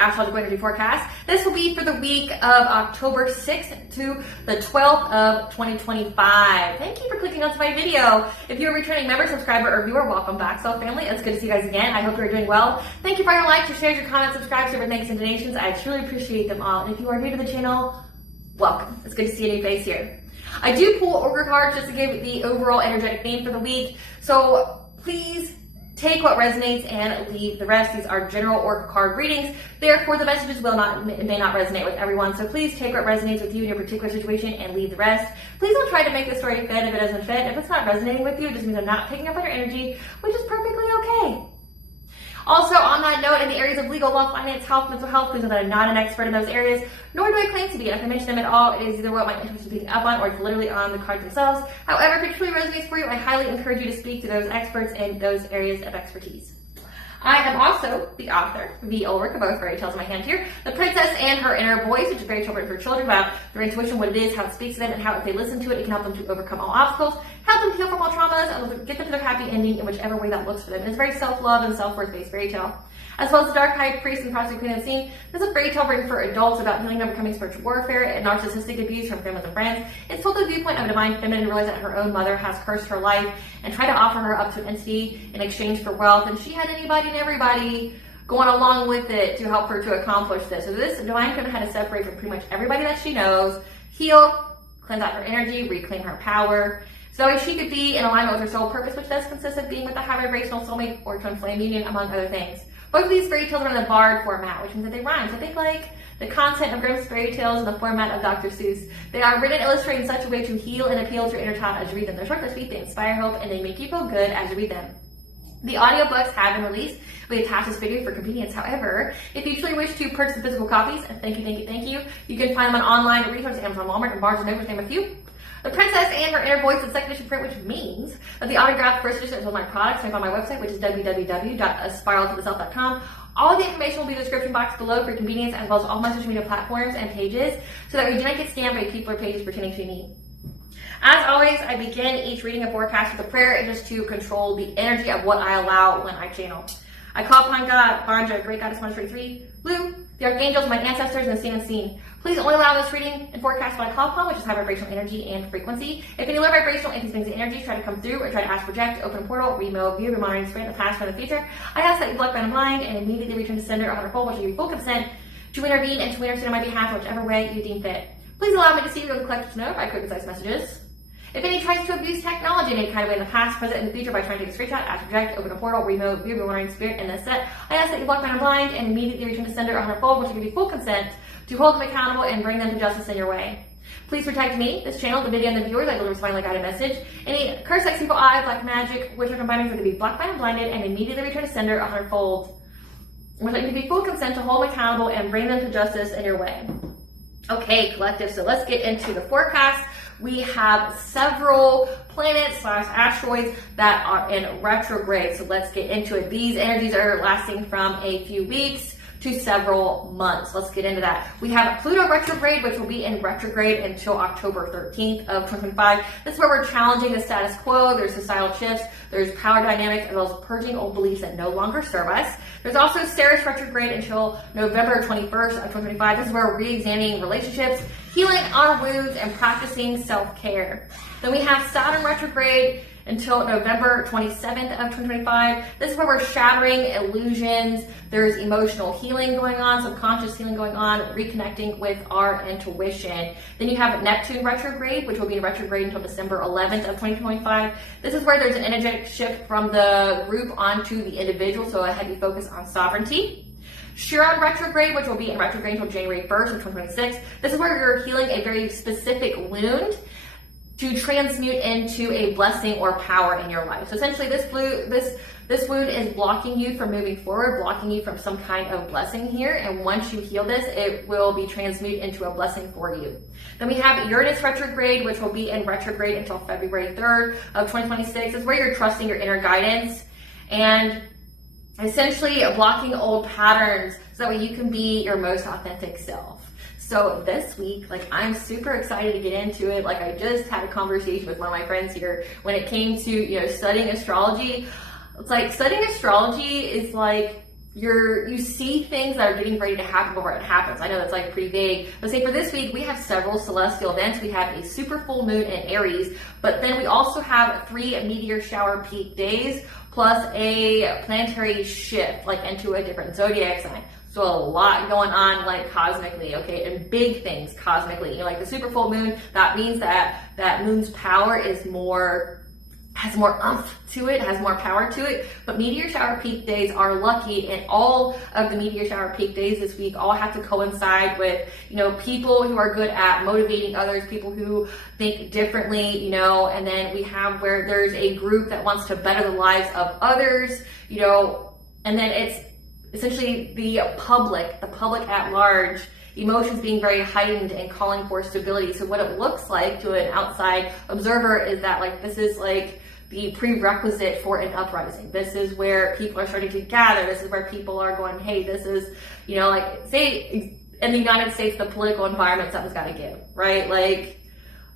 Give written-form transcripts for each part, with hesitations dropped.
Astrological Energy Forecast. This will be for the week of October 6th to the 12th of 2025. Thank you for clicking onto my video. If you're a returning member, subscriber, or viewer, welcome back, Self Family. It's good to see you guys again. I hope you're doing well. Thank you for your likes, your shares, your comments, subscribes, super thanks, and donations. I truly appreciate them all. And if you are new to the channel, welcome. It's good to see a new face here. I do pull oracle cards just to give the overall energetic theme for the week. So please take what resonates and leave the rest. These are general oracle card readings. Therefore, the messages may not resonate with everyone. So please take what resonates with you in your particular situation and leave the rest. Please don't try to make the story fit if it doesn't fit. If it's not resonating with you, it just means I'm not picking up on your energy, which is perfectly okay. Also, on that note, in the areas of legal, law, finance, health, mental health, please know that I'm not an expert in those areas, nor do I claim to be. If I mention them at all, it is either what my interest is picking up on or it's literally on the cards themselves. However, if it truly resonates for you, I highly encourage you to speak to those experts in those areas of expertise. I am also the author, the work of both fairy tales in my hand here, The Princess and Her Inner Voice, which is fairy tale written for children about their intuition, what it is, how it speaks to them, and how if they listen to it, it can help them to overcome all obstacles, help them heal from all traumas, and get them to their happy ending in whichever way that looks for them. It's very self-love and self-worth based fairy tale. As well as The Dark High Priest and Prostitute Queen Unseen. This is a fairy tale written for adults about healing and overcoming spiritual warfare and narcissistic abuse from families and friends. It's told the viewpoint of a divine feminine who realized that her own mother has cursed her life and tried to offer her up to an entity in exchange for wealth, and she had anybody and everybody going along with it to help her to accomplish this. So this divine feminine had to separate from pretty much everybody that she knows, heal, cleanse out her energy, reclaim her power, so that way she could be in alignment with her soul purpose, which does consist of being with a high vibrational soulmate or twin flame union, among other things. Both of these fairy tales are in the bard format, which means that they rhyme. So think like the content of Grimm's fairy tales in the format of Dr. Seuss. They are written and illustrated in such a way to heal and appeal to your inner child as you read them. They're short, they're sweet, they inspire hope, and they make you feel good as you read them. The audiobooks have been released. We attach this video for convenience. However, if you truly wish to purchase the physical copies, and thank you, you can find them on online retailers, Amazon, Walmart, and Barnes & Noble, to name a few. The Princess and Her Inner Voice is second edition print, which means that the autographed first edition is on my products on my website, which is www.astrologyforecast.com. All of the information will be in the description box below for convenience, as well as all my social media platforms and pages, so that we do not get scammed by people or pages pretending to me. As always, I begin each reading a forecast with a prayer, just to control the energy of what I allow when I channel. I call upon God, Banja, Great Goddess 133, Blue, the archangels, my ancestors, and the seen unseen. Please only allow this reading and forecast what I call upon, which is high vibrational energy and frequency. If any low vibrational entities, things, and energies try to come through or try to ask, project, open a portal, remove, view, monitoring, spirit, the past, or the future, I ask that you block, and blind, and immediately return to sender or hundredfold, which will give you full consent to intervene and to intercede on my behalf, whichever way you deem fit. Please allow me to see you the collective to know by quick concise messages. If any tries to abuse technology in any kind of way in the past, present, and the future by trying to take a screenshot, ask, project, open a portal, remove, view, monitoring, spirit, and this set, I ask that you block, and blind, and immediately return to sender or hundredfold, which will give you full consent to hold them accountable and bring them to justice in your way. Please protect me, this channel, the video, and the viewers. I will respond like guided message. Any curse, sex, evil eye, black magic, witch, or combining for to be blocked, and blinded, and immediately return to sender a hundredfold. Which will give you full consent to hold them accountable and bring them to justice in your way. Okay, collective, so let's get into the forecast. We have several planets / asteroids that are in retrograde, so let's get into it. These energies are lasting from a few weeks to several months. Let's get into that. We have Pluto retrograde, which will be in retrograde until October 13th of 2025. This is where we're challenging the status quo. There's societal shifts, there's power dynamics, as well as purging old beliefs that no longer serve us. There's also Ceres retrograde until November 21st of 2025. This is where we're re-examining relationships, healing our wounds, and practicing self-care. Then we have Saturn retrograde until November 27th of 2025. This is where we're shattering illusions. There's emotional healing going on, subconscious healing going on, reconnecting with our intuition. Then you have Neptune retrograde, which will be in retrograde until December 11th of 2025. This is where there's an energetic shift from the group onto the individual, so a heavy focus on sovereignty. Chiron retrograde, which will be in retrograde until January 1st of 2026. This is where you're healing a very specific wound to transmute into a blessing or power in your life. So essentially this wound is blocking you from moving forward, blocking you from some kind of blessing here. And once you heal this, it will be transmuted into a blessing for you. Then we have Uranus retrograde, which will be in retrograde until February 3rd of 2026. This is where you're trusting your inner guidance and essentially blocking old patterns so that way you can be your most authentic self. So this week, I'm super excited to get into it. I just had a conversation with one of my friends here when it came to, studying astrology. It's like studying astrology is like you see things that are getting ready to happen before it happens. I know that's like pretty vague, but say for this week, we have several celestial events. We have a super full moon in Aries, but then we also have 3 meteor shower peak days, plus a planetary shift, like into a different zodiac sign. So a lot going on, like cosmically, okay, and big things cosmically. You know, like the super full moon, that means that moon's power is has more oomph to it, has more power to it. But meteor shower peak days are lucky, and all of the meteor shower peak days this week all have to coincide with, you know, people who are good at motivating others, people who think differently, you know, and then we have where there's a group that wants to better the lives of others, you know, and then it's essentially the public at large, emotions being very heightened and calling for stability. So what it looks like to an outside observer is that, like, this is like the prerequisite for an uprising. This is where people are starting to gather. This is where people are going, hey, this is, you know, like, say in the United States, the political environment, something's got to give, right? Like,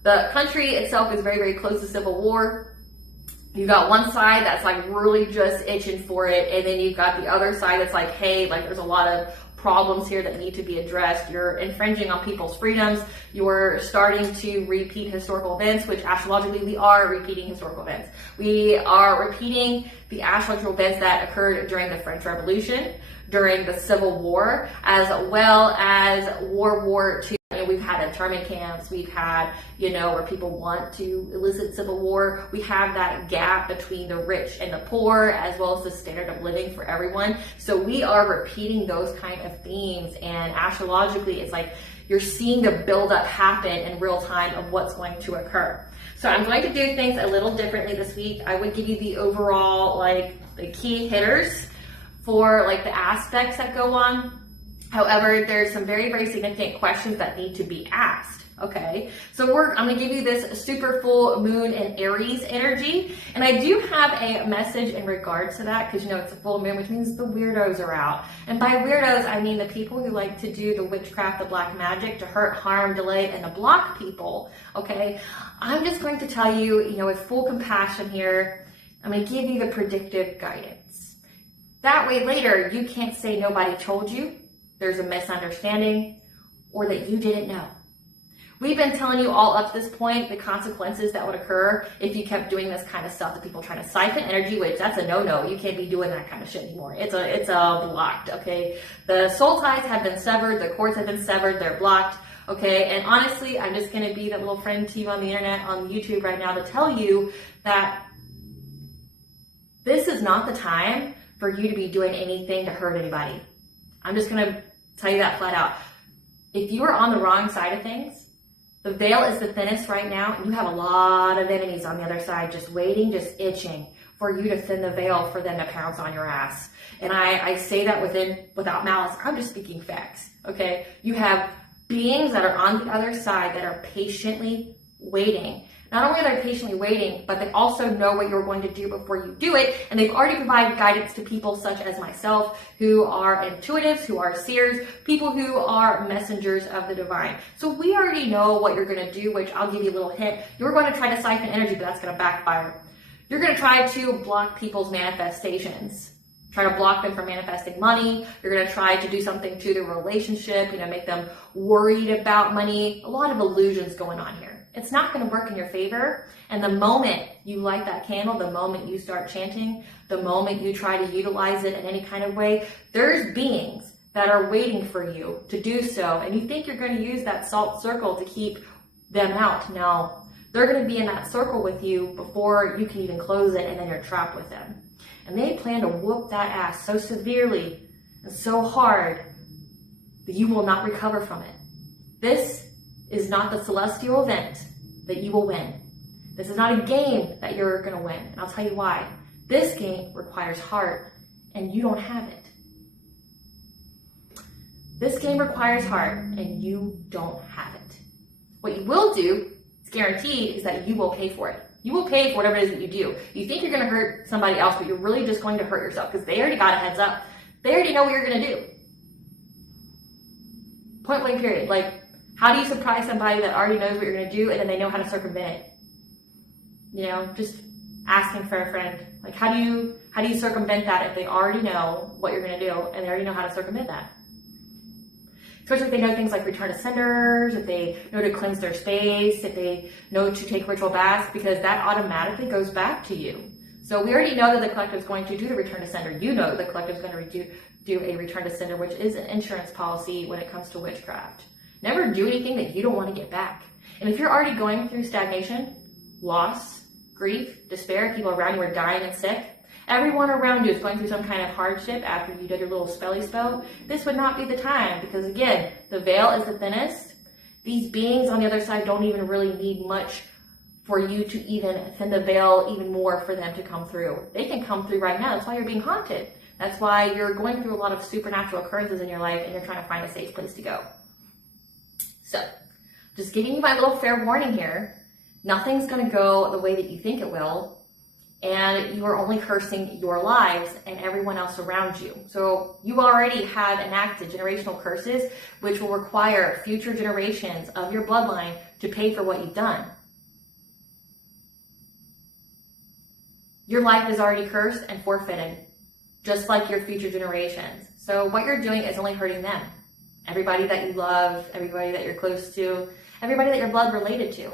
the country itself is very, very close to civil war. You've got one side that's like really just itching for it, and then you've got the other side that's like, hey, like, there's a lot of problems here that need to be addressed. You're infringing on people's freedoms. You're starting to repeat historical events, which astrologically we are repeating historical events. We are repeating the astrological events that occurred during the French Revolution, during the Civil War, as well as World War II. We've had internment camps, we've had, you know, where people want to elicit civil war. We have that gap between the rich and the poor, as well as the standard of living for everyone. So we are repeating those kind of themes, and astrologically, it's like you're seeing the buildup happen in real time of what's going to occur. So I'm going to do things a little differently this week. I would give you the overall, like, the key hitters for like the aspects that go on. However, there's some very, very significant questions that need to be asked, okay? So I'm gonna give you this super full moon in Aries energy, and I do have a message in regards to that, because, you know, it's a full moon, which means the weirdos are out. And by weirdos, I mean the people who like to do the witchcraft, the black magic, to hurt, harm, delay, and to block people, okay? I'm just going to tell you, you know, with full compassion here, I'm gonna give you the predictive guidance. That way later, you can't say nobody told you, there's a misunderstanding, or that you didn't know. We've been telling you all up to this point the consequences that would occur if you kept doing this kind of stuff, the people trying to siphon energy, which that's a no-no. You can't be doing that kind of shit anymore. It's a blocked, okay? The soul ties have been severed, the cords have been severed, they're blocked, okay? And honestly, I'm just gonna be that little friend to you on the internet, on YouTube right now, to tell you that this is not the time for you to be doing anything to hurt anybody. I'm just gonna tell you that flat out. If you are on the wrong side of things, the veil is the thinnest right now, and you have a lot of enemies on the other side just waiting, just itching for you to thin the veil for them to pounce on your ass. And I say that without malice. I'm just speaking facts, okay? You have beings that are on the other side that are patiently waiting. Not only are they patiently waiting, but they also know what you're going to do before you do it. And they've already provided guidance to people such as myself, who are intuitives, who are seers, people who are messengers of the divine. So we already know what you're going to do, which I'll give you a little hint. You're going to try to siphon energy, but that's going to backfire. You're going to try to block people's manifestations. Try to block them from manifesting money. You're going to try to do something to their relationship, you know, make them worried about money. A lot of illusions going on here. It's not going to work in your favor. And the moment you light that candle, the moment you start chanting, the moment you try to utilize it in any kind of way, there's beings that are waiting for you to do so. And you think you're going to use that salt circle to keep them out. No, they're going to be in that circle with you before you can even close it, and then you're trapped with them. And they plan to whoop that ass so severely and so hard that you will not recover from it. This is not the celestial event that you will win. This is not a game that you're going to win. And I'll tell you why. This game requires heart, and you don't have it. This game requires heart, and you don't have it. What you will do, it's guaranteed, is that you will pay for it. You will pay for whatever it is that you do. You think you're going to hurt somebody else, but you're really just going to hurt yourself, because they already got a heads up. They already know what you're going to do. Point blank period. Like, how do you surprise somebody that already knows what you're going to do, and then they know how to circumvent it? You know, just asking for a friend. Like, how do you circumvent that if they already know what you're going to do and they already know how to circumvent that? Especially if they know things like return to senders, if they know to cleanse their space, if they know to take ritual baths, because that automatically goes back to you. So we already know that the collective is going to do the return to sender. You know that the collective is going to do a return to sender, which is an insurance policy when it comes to witchcraft. Never do anything that you don't want to get back. And if you're already going through stagnation, loss, grief, despair, people around you are dying and sick, everyone around you is going through some kind of hardship after you did your little spelly spell, this would not be the time, because again, the veil is the thinnest. These beings on the other side don't even really need much for you to even thin the veil even more for them to come through. They can come through right now. That's why you're being haunted. That's why you're going through a lot of supernatural occurrences in your life and you're trying to find a safe place to go. So, just giving you my little fair warning here. Nothing's going to go the way that you think it will. And you are only cursing your lives and everyone else around you. So you already have enacted generational curses, which will require future generations of your bloodline to pay for what you've done. Your life is already cursed and forfeited, just like your future generations. So what you're doing is only hurting them. Everybody that you love, everybody that you're close to, everybody that you're blood related to.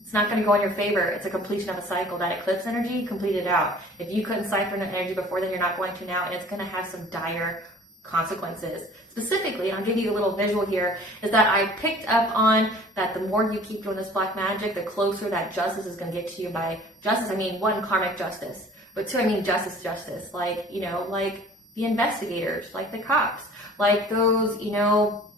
It's not going to go in your favor. It's a completion of a cycle. That eclipse energy completed out. If you couldn't siphon the energy before, then you're not going to now, and it's going to have some dire consequences. Specifically, and I'll give you a little visual here, is that I picked up on that the more you keep doing this black magic, the closer that justice is going to get to you. By justice, I mean one, karmic justice, but two, I mean justice, like, you know, like the investigators, like the cops, like those, you know,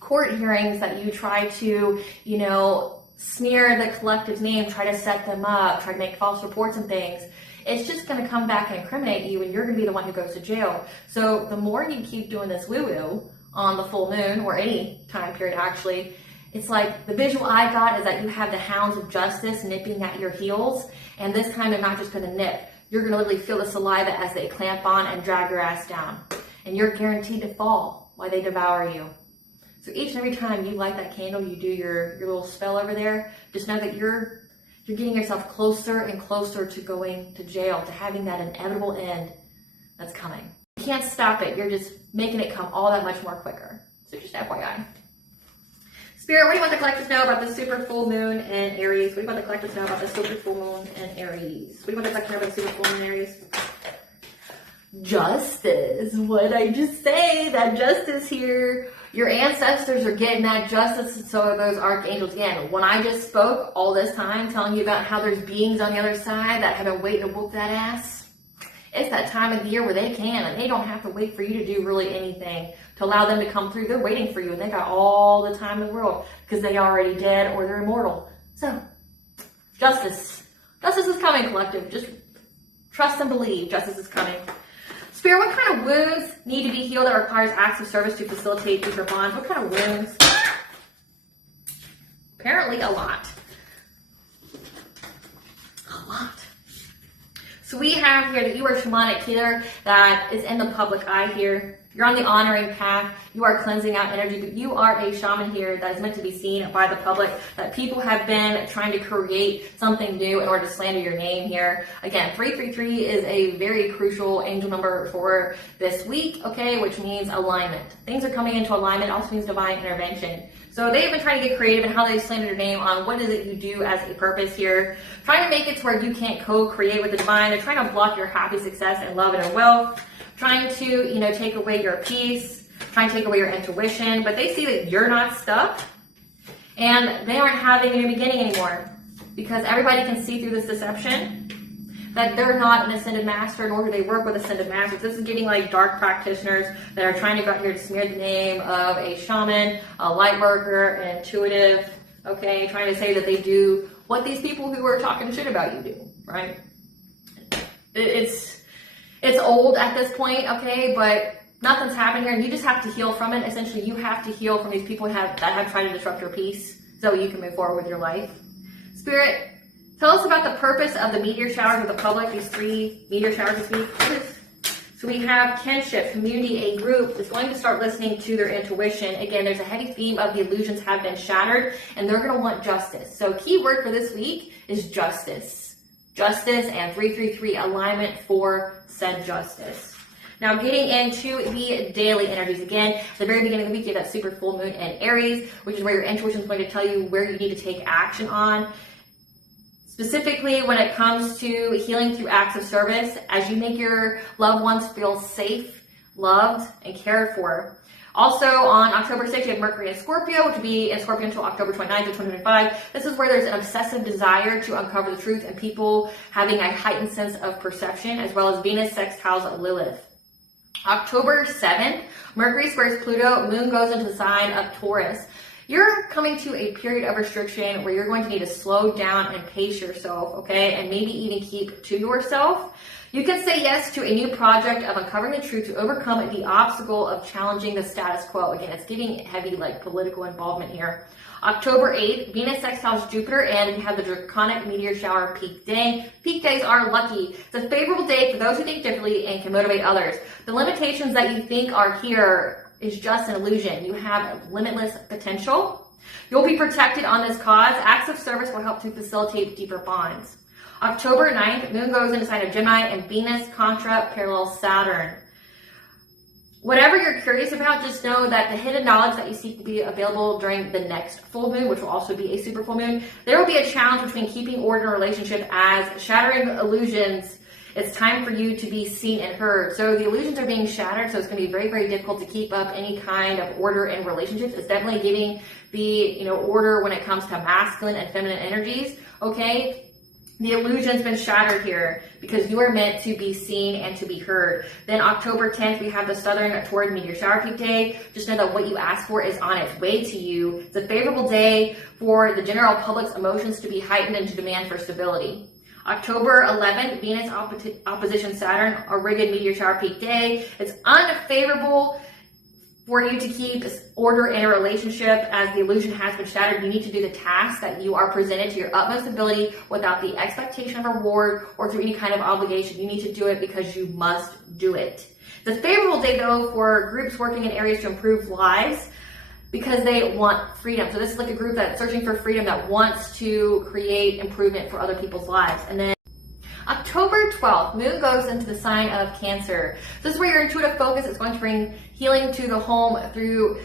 court hearings that you try to, you know, smear the collective's name, try to set them up, try to make false reports and things. It's just going to come back and incriminate you, and you're going to be the one who goes to jail. So the more you keep doing this woo-woo on the full moon, or any time period actually, it's like the visual I got is that you have the hounds of justice nipping at your heels, and this time they're not just going to nip. You're going to literally feel the saliva as they clamp on and drag your ass down. And you're guaranteed to fall while they devour you. So each and every time you light that candle, you do your little spell over there, just know that you're getting yourself closer and closer to going to jail, to having that inevitable end that's coming. You can't stop it. You're just making it come all that much more quicker. So just FYI. Spirit, what do you want the collectors to know about the super full moon in Aries? What do you want the collectors to know about the super full moon in Aries? What do you want the collectors to know about the super full moon in Aries? Justice. What did I just say? That justice here. Your ancestors are getting that justice, and so are those archangels. Again, when I just spoke all this time telling you about how there's beings on the other side that have been waiting to whoop that ass, it's that time of the year where they can, and they don't have to wait for you to do really anything to allow them to come through. They're waiting for you, and they got all the time in the world because they already dead or they're immortal. So, justice. Justice is coming, collective. Just trust and believe justice is coming. Spirit, what kind of wounds need to be healed that requires acts of service to facilitate deeper bonds? What kind of wounds? Apparently a lot. A lot. So we have here that you are a shamanic healer that is in the public eye here. You're on the honoring path. You are cleansing out energy, but you are a shaman here that is meant to be seen by the public, that people have been trying to create something new in order to slander your name here. Again, 333 is a very crucial angel number for this week, okay, which means alignment. Things are coming into alignment, also means divine intervention. So they've been trying to get creative in how they slander your name on what is it you do as a purpose here, trying to make it to where you can't co-create with the divine. They're trying to block your happy success and love and wealth, trying to, you know, take away your peace, trying to take away your intuition, but they see that you're not stuck and they aren't having a new beginning anymore because everybody can see through this deception that they're not an ascended master, nor do they work with ascended masters. This is getting like dark practitioners that are trying to go out here to smear the name of a shaman, a light worker, an intuitive, okay, trying to say that they do what these people who are talking shit about you do, right? It's old at this point, okay, but nothing's happening here, and you just have to heal from it. Essentially, you have to heal from these people that have tried to disrupt your peace so you can move forward with your life. Spirit, tell us about the purpose of the meteor showers with the public, these 3 meteor showers this week. So we have kinship, community, a group that's going to start listening to their intuition. Again, there's a heavy theme of the illusions have been shattered, and they're going to want justice. So key word for this week is justice. justice, and 333 alignment for said justice. Now getting into the daily energies again, at the very beginning of the week you have that super full moon in Aries, which is where your intuition is going to tell you where you need to take action on. Specifically when it comes to healing through acts of service, as you make your loved ones feel safe, loved, and cared for. Also on October 6th, you have Mercury in Scorpio, which will be in Scorpio until October 29th of 2025. This is where there's an obsessive desire to uncover the truth and people having a heightened sense of perception, as well as Venus sextiles Lilith. October 7th, Mercury squares Pluto, Moon goes into the sign of Taurus. You're coming to a period of restriction where you're going to need to slow down and pace yourself, okay? And maybe even keep to yourself. You can say yes to a new project of uncovering the truth to overcome the obstacle of challenging the status quo. Again, it's giving heavy like political involvement here. October 8th, Venus sextiles Jupiter, and we have the draconic meteor shower peak day. Peak days are lucky. It's a favorable day for those who think differently and can motivate others. The limitations that you think are here is just an illusion. You have limitless potential. You'll be protected on this cause. Acts of service will help to facilitate deeper bonds. October 9th, Moon goes into the sign of Gemini, and Venus contra parallels Saturn. Whatever you're curious about, just know that the hidden knowledge that you seek will be available during the next full moon, which will also be a super full moon. There will be a challenge between keeping order in a relationship as shattering illusions. It's time for you to be seen and heard. So the illusions are being shattered, so it's going to be very, very difficult to keep up any kind of order in relationships. It's definitely giving the, order when it comes to masculine and feminine energies, okay? The illusion's been shattered here because you are meant to be seen and to be heard. Then October 10th, we have the southern toward meteor shower peak day. Just know that what you ask for is on its way to you. It's a favorable day for the general public's emotions to be heightened and to demand for stability. October 11th, Venus opposition Saturn, a rigid meteor shower peak day. It's unfavorable for you to keep order in a relationship as the illusion has been shattered. You need to do the task that you are presented to your utmost ability without the expectation of reward or through any kind of obligation. You need to do it because you must do it. It's a favorable day though for groups working in areas to improve lives because they want freedom. So this is like a group that's searching for freedom that wants to create improvement for other people's lives. And then October 12th, Moon goes into the sign of Cancer. This is where your intuitive focus is going to bring healing to the home through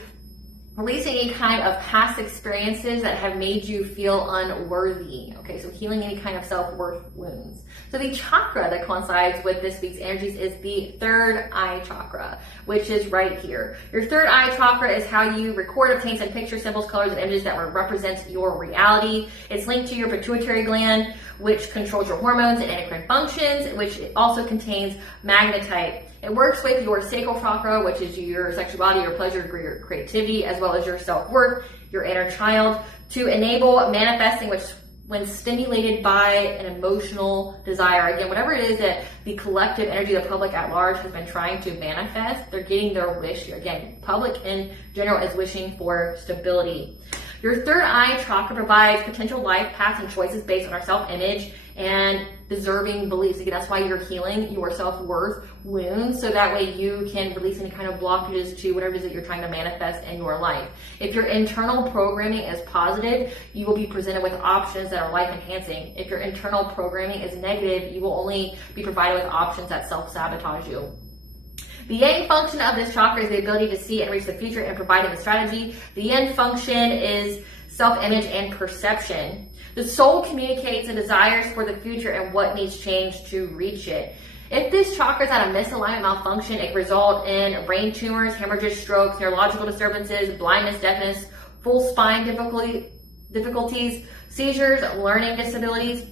releasing any kind of past experiences that have made you feel unworthy. Okay, so healing any kind of self-worth wounds. So the chakra that coincides with this week's energies is the third eye chakra, which is right here. Your third eye chakra is how you record, obtain, and picture symbols, colors, and images that represent your reality. It's linked to your pituitary gland, which controls your hormones and endocrine functions, which also contains magnetite. It works with your sacral chakra, which is your sexuality, your pleasure, your creativity, as well as your self-worth, your inner child, to enable manifesting, which when stimulated by an emotional desire. Again, whatever it is that the collective energy of the public at large has been trying to manifest, they're getting their wish here. Again, public in general is wishing for stability. Your third eye chakra provides potential life paths and choices based on our self-image and deserving beliefs. Again, that's why you're healing your self-worth wounds, so that way you can release any kind of blockages to whatever it is that you're trying to manifest in your life. If your internal programming is positive, you will be presented with options that are life-enhancing. If your internal programming is negative, you will only be provided with options that self-sabotage you. The yang function of this chakra is the ability to see and reach the future and providing a strategy. The yin function is self-image and perception. The soul communicates the desires for the future and what needs change to reach it. If this chakra is at a misalignment malfunction, it can result in brain tumors, hemorrhages, strokes, neurological disturbances, blindness, deafness, full spine difficulties, seizures, learning disabilities.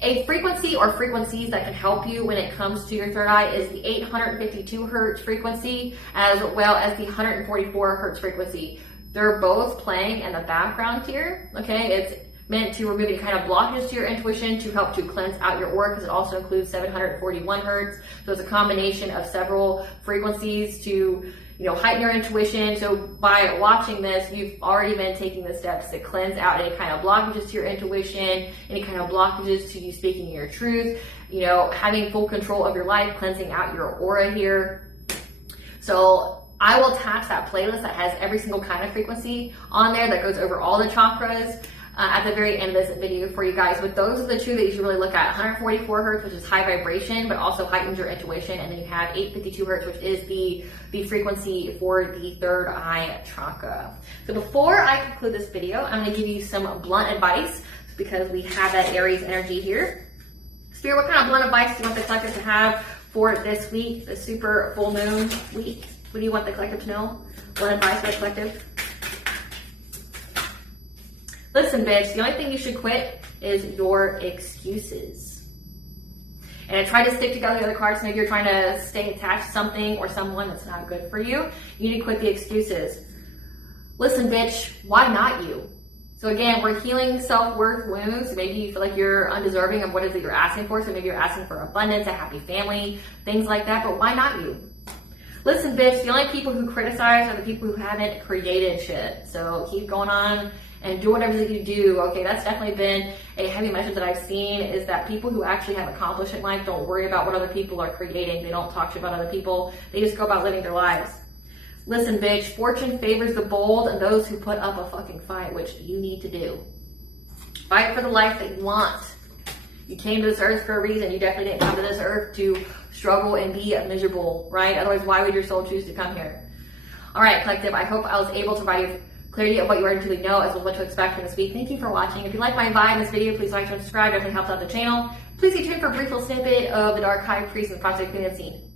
A frequency or frequencies that can help you when it comes to your third eye is the 852 hertz frequency as well as the 144 hertz frequency. They're both playing in the background here, okay? It's meant to remove any kind of blockages to your intuition, to help to cleanse out your aura, because it also includes 741 hertz. So it's a combination of several frequencies to, heighten your intuition. So by watching this, you've already been taking the steps to cleanse out any kind of blockages to your intuition, any kind of blockages to you speaking your truth, having full control of your life, cleansing out your aura here. So I will attach that playlist that has every single kind of frequency on there that goes over all the chakras. at the very end of this video for you guys. But those are the two that you should really look at. 144 hertz, which is high vibration, but also heightens your intuition. And then you have 852 hertz, which is the frequency for the third eye chakra. So before I conclude this video, I'm going to give you some blunt advice because we have that Aries energy here. Spirit, what kind of blunt advice do you want the collective to have for this week, the super full moon week? What do you want the collective to know? Blunt advice for the collective? Listen, bitch, the only thing you should quit is your excuses. And try to stick together the other cards. Maybe you're trying to stay attached to something or someone that's not good for you. You need to quit the excuses. Listen, bitch, why not you? So again, we're healing self-worth wounds. Maybe you feel like you're undeserving of what it is that you're asking for. So maybe you're asking for abundance, a happy family, things like that. But why not you? Listen, bitch, the only people who criticize are the people who haven't created shit. So keep going on and do whatever that you do. Okay, that's definitely been a heavy message that I've seen, is that people who actually have accomplished in life don't worry about what other people are creating. They don't talk shit about other people. They just go about living their lives. Listen, bitch, fortune favors the bold and those who put up a fucking fight, which you need to do. Fight for the life that you want. You came to this earth for a reason. You definitely didn't come to this earth to struggle and be miserable, right? Otherwise, why would your soul choose to come here? All right, collective, I hope I was able to provide you clarity of what you already know as well as what to expect from this week. Thank you for watching. If you like my vibe in this video, please like and subscribe. It definitely helps out the channel. Please stay tuned for a brief little snippet of the Dark High Priest and the Project Queen scene.